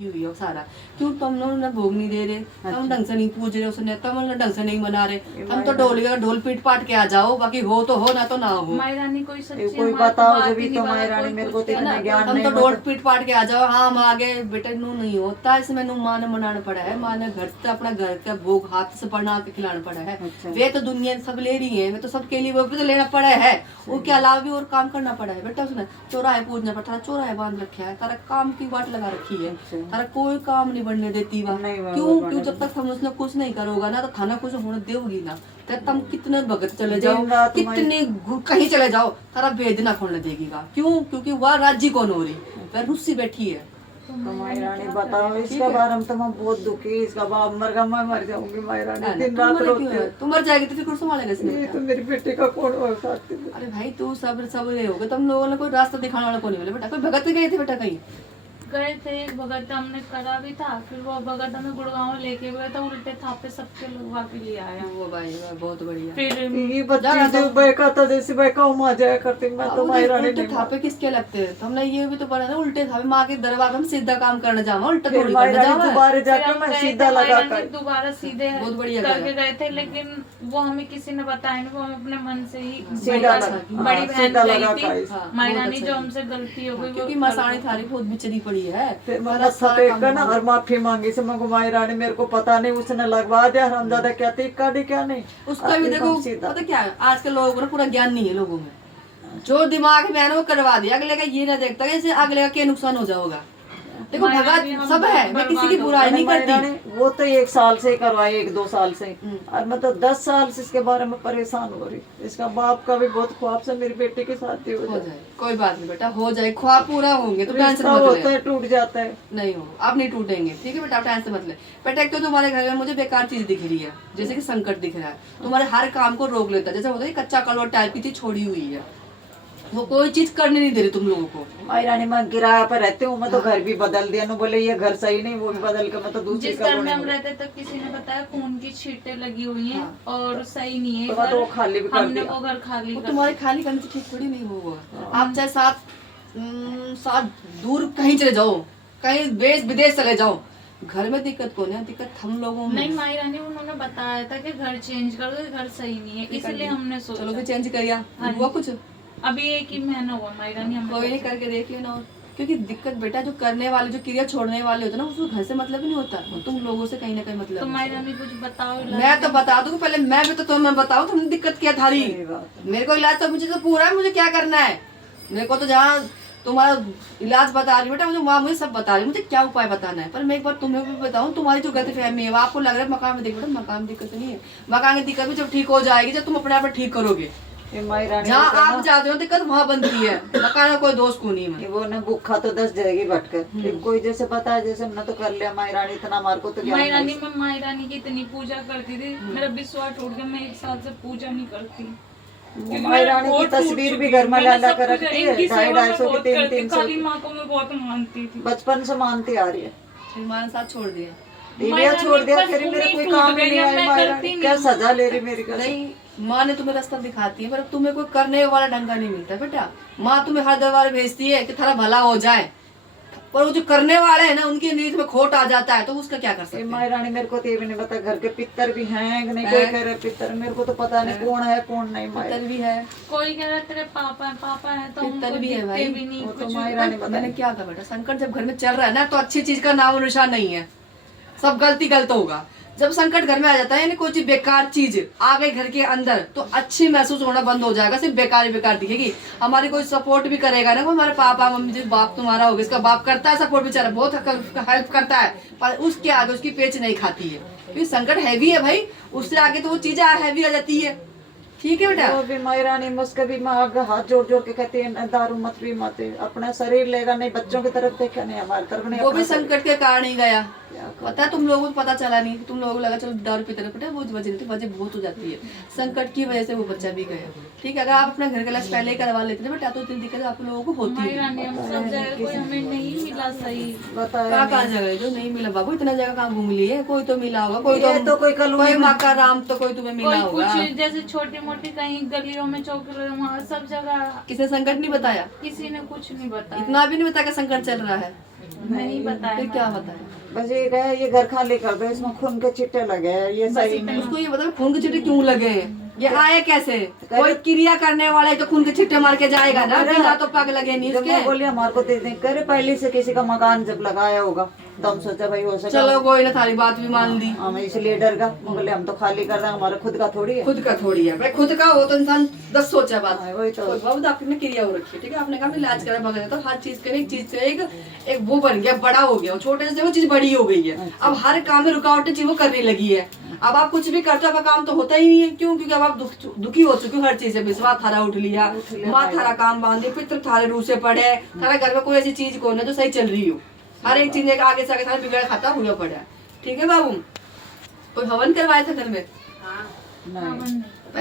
हुई है सारा। क्यों तुम लोग ना भोग नहीं दे रहे, तुम ढंग से नहीं पूज रहे उसने, तुम लोग ढंग से नहीं मना रहे, हम तो ढोल पीट पाट के आ जाओ, बाकी हो तो हो ना तो ना हो। माई रानी कोई सच्ची कोई बताओ जब भी तो माई रानी मेरे को तो इतना ज्ञान हम नहीं तो ढोल पीट पाट के आ जाओ, हाँ हम आ गए बेटे, नू नहीं होता इसमें, नू माँ ने मनाना पड़ा है, माँ ने घर से अपना घर का भोग हाथ से बना के खिलाना पड़ा है। वे तो दुनिया सब ले रही है, वे तो सबके लिए वो भी तो लेना पड़ा है, उसके अलावा भी और काम करना पड़ा है बेटा। उसने चौराहे पूजना पड़ा, चौराहे बांध रखे है, तारा काम की बाट लगा रखी है, तारा कोई काम नहीं बनने देती वह। क्यों क्यों जब तक हम उसने कुछ नहीं करोगा ना तो खाना कुछ होने देगी ना, तो तुम कितने भगत चले जाओ, कितने कहीं चले जाओ, तारा भेद ना खोलने देगी। क्यों? क्योंकि वह राज्य कौन हो रही, वह रुस्सी बैठी है। तो माई रानी बताओ इसके बारे में तो मैं बहुत दुखी, इसका बाप मर गया, मैं मर जाऊंगी माई रानी, दिन रात रोती। तू मर जाएगी तो फिर कौन संभालेगा इसमें? ये तो मेरी बेटी का कौन होगा? अरे भाई तू सब रहे होगे, तुम लोगों ने कोई रास्ता दिखाने वाला कौन नहीं मिला बेटा। कोई भगत गए थे बेटा कहीं? गए थे, एक भगत हमने करा भी था, फिर वो भगत हमें गुड़गांव लेके गए तो उल्टे थापे सबके लगवा के लिए आया। वो भाई बहुत बढ़िया। फिर ये बच्ची जो बैका था जैसे बैका उमा जाया करती, मैं तो माई रानी उल्टे थापे किसके लगते हैं? तो हमने ये भी तो पढ़ा ना, उल्टे थापे माँ के दरबार में सीधा काम करने जावा, उल्टा थोड़ी माई करने रानी जावा। दोबारा जाकर मैं सीधा लगा कर दोबारा सीधे बहुत बढ़िया करके गए थे, लेकिन वो हमें किसी ने बताया नहीं, वो हम अपने मन से ही सीधा बड़ी बहन सीधा गई लगा थी का माई रानी, जो हमसे गलती हो गई क्योंकि मसाणी थारी बहुत बिचरी पड़ी है। फिर मैं मत्था टेक कर ना और माफी मांगी से, मैं माई रानी मेरे को पता नहीं, उसने लगवा दिया, हम ज्यादा क्या टिक्का दी क्या नहीं। उसका भी देखो पता क्या है, आजकल लोगों को ना पूरा ज्ञान नहीं है लोगों में, जो दिमाग में है ना वो करवा दिया, अगले का ये ना देखता है जैसे अगले का क्या नुकसान हो जाएगा। देखो भगत सब है, मैं किसी की बुराई नहीं करती। वो तो 1 साल से करवाई, 1-2 साल से, और मैं तो 10 साल से इसके बारे में परेशान हो रही। इसका बाप का भी बहुत ख्वाब से मेरी बेटी के साथ ही हो जाए। कोई बात नहीं बेटा, हो जाए, ख्वाब पूरा होंगे तो टेंशन रिश्ता मत होता ले। है टूट जाता है, नहीं हो अब नहीं टूटेंगे, ठीक है बेटा, आप टेंशन मत ले बेटा। एक तो तुम्हारे घर में मुझे बेकार चीज दिख रही है, जैसे कि संकट दिख रहा है, तुम्हारे हर काम को रोक लेता है, जैसे होता है कच्चा कलवा टाइप की चीज छोड़ी हुई है, वो कोई चीज करने नहीं दे रही तुम लोगों को। माई रानी मैं किराया पर रहती हूँ, मैं तो घर भी बदल दिया, नो बोले ये घर सही नहीं, वो भी बदल के मैं तो दूसरे जिस घर में हम रहते तो किसी ने बताया खून की छींटें लगी हुई हैं और सही नहीं है, तो वो खाली भी कर हमने दिया। वो घर खाली कर तुम्हारे खाली करने से ठीक थोड़ी नहीं होगा। आप चाहे साथ दूर कहीं चले जाओ, कहीं देश विदेश चले जाओ, घर में दिक्कत कौन है? दिक्कत हम लोगों में। नहीं माई रानी उन्होंने बताया था कि घर चेंज कर दो, घर सही नहीं है, इसलिए हमने सोचा चलो फिर चेंज करिया, हुआ कुछ? अभी 1 ही महीना हुआ माई रानी, हम कोई नहीं, करके देखिए ना। क्योंकि दिक्कत बेटा जो करने वाले, जो क्रिया छोड़ने वाले होते हैं ना, उसको घर से मतलब ही नहीं होता, तुम लोगों से कहीं ना कहीं मतलब। तो माई रानी कुछ बताओ। मैं तो बता दूं, पहले मैं भी तो तुम्हें बताऊं तुमने दिक्कत क्या थारी। मेरे को इलाज तो मुझे तो पूरा है, मुझे क्या करना है? मेरे को तो जहाँ तुम्हारा इलाज बता रही बेटा, मुझे वहाँ मुझे सब बता रही, मुझे क्या उपाय बताना है। पर मैं एक बार तुम्हें भी बताऊं, तुम्हारी जो गलतफहमी है, आपको लग रहा है मकान में देखो बेटा, मकान में दिक्कत नहीं है, मकान की दिक्कत भी जब ठीक हो जाएगी, जब तुम अपने आप ठीक करोगे। जहाँ आप जाते हो दिक्कत वहाँ बनती है, मकान में कोई दोष को नहीं है। वो ना भूखा तो 10 जाएगी भटकर, कोई जैसे बताया जैसे हमने तो कर लिया। माई रानी इतना मार को तो माई रानी, मैं माई रानी की इतनी पूजा करती थी, मेरा विश्वास टूट गया, मैं 1 साल से पूजा नहीं करती। माई रानी की तस्वीर भी घर में ला कर रखती है, 250-250 की 300-300। काली माँ को मैं बहुत मानती थी, बचपन से मानती आ रही है। ईमान साथ छोड़ दिया, दिलिया छोड़ दिया, फिर मेरे कोई काम ही नहीं आई। माई रानी क्या सजा ले रही मेरी? नहीं, माँ ने तुम्हें रास्ता दिखाती है, पर तुम्हें कोई करने वाला ढंगा नहीं मिलता बेटा। माँ तुम्हें हर दरबार भेजती है कि थारा भला हो जाए, पर वो जो करने वाले हैं ना, उनकी नीयत में खोट आ जाता है, तो उसका क्या कर सकते हैं? माई रानी मेरे को तो ये भी नहीं पता, घर के पितर भी हैं कि नहीं, कोई कह रहे पितर, मेरे को तो पता नहीं कौन है कौन नहीं। पितर भी है, कोई कह रहा तेरे पापा है तो पितर भी है भाई, भी नहीं वो तो कुछ। माई रानी मैंने क्या कहा बेटा, संकट जब घर में चल रहा है ना, तो अच्छी चीज का नाम और निशान नहीं है, सब गलत होगा। जब संकट घर में आ जाता है, यानी कोई चीज बेकार चीज आ गई घर के अंदर, तो अच्छी महसूस होना बंद हो जाएगा, सिर्फ बेकार ही बेकार दिखेगी। हमारी कोई सपोर्ट भी करेगा ना, वो हमारे पापा मम्मी, जो बाप तुम्हारा होगा, इसका बाप करता है सपोर्ट, बेचारा बहुत हेल्प करता है, पर उसके आगे उसकी पेच नहीं खाती है, क्योंकि संकट हैवी है भाई, उससे आगे तो वो चीजें हैवी आ जाती है। ठीक है बेटा। वो भी माई रानी मुझके भी माँ हाथ जोड़ जोड़ के कहती है दारू मत भी मत, अपना शरीर लेगा नहीं, बच्चों की तरफ देखा नहीं, हमारी तरफ नहीं। वो भी संकट के कारण ही गया, पता है तुम लोगों को पता चला नहीं, तुम लोगों को लगा चलो दारू पीते रहे, बेटा वो वजह नहीं थी, वजह बहुत हो जाती है, संकट की वजह से वो बच्चा भी गया। ठीक है, अगर आप अपना घर का इलाज पहले ही करवा लेते थे बेटा, तो इतनी दिक्कत आप लोगों को होती है। सब जगह कोई हमें नहीं मिला सही, बताया कहाँ जगह जो नहीं मिला बाबू, इतना जगह कहाँ घूम लिए, कोई तो मिला होगा, कोई तो कोई कोई माका राम तो कोई तुम्हें मिला कोई होगा। कुछ जैसे छोटी मोटी कहीं गलियों में चौक वहाँ सब जगह किसी ने संकट नहीं बताया, किसी ने कुछ नहीं बताया। इतना भी नहीं बताया कि संकट चल रहा है। नहीं बताया फिर क्या बताया? बस ये कहा ये घर खाली कर दो, इसमें खून के चिट्टे लगे हैं, ये सही नहीं। उसको ये बताओ खून के छिट्टे क्यों लगे हैं? ये आए कैसे? कोई क्रिया करने वाला है तो खून के छिट्टे मार के जाएगा ना, बिना तो पग लगे नहीं जब उसके। मैं बोली हमारे को दे दें, करे पहले से किसी का मकान जब लगाया होगा तो हम सोचा भाई हो सका। चलो कोई ना, थारी बात भी मान ली। हम इसलिए डर का, मैं बोले हम तो खाली कर दें, हमारा खुद का थोड़ी है। खुद का थोड़ी है भाई, खुद का हो तो इंसान 10 सोचा बात। हाँ, वही तो। बहुत आपने क्रिया हो रखी है, ठीक है, आपने कहा मैं इलाज करा भगा, तो हर चीज का एक चीज से एक वो बन गया, बड़ा हो गया, छोटे से वो चीज बड़ी हो गई है। अब हर काम में रुकावटें चीज वो करने लगी है। अब आप कुछ भी करते हो आपका काम तो होता ही नहीं है। क्यों? क्योंकि अब आप दुखी हो चुके हो हर चीज से। विश्वास थारा उठ लिया, माँ थारा काम बांधे, पितृ थारे रूह से पड़े, थारा घर में कोई ऐसी चीज को ना जो सही चल रही हो। हर एक चीज आगे से आगे थारा बिगड़ खाता हुआ पड़ा है। ठीक है बाबू, कोई हवन करवाया था घर में? नहीं।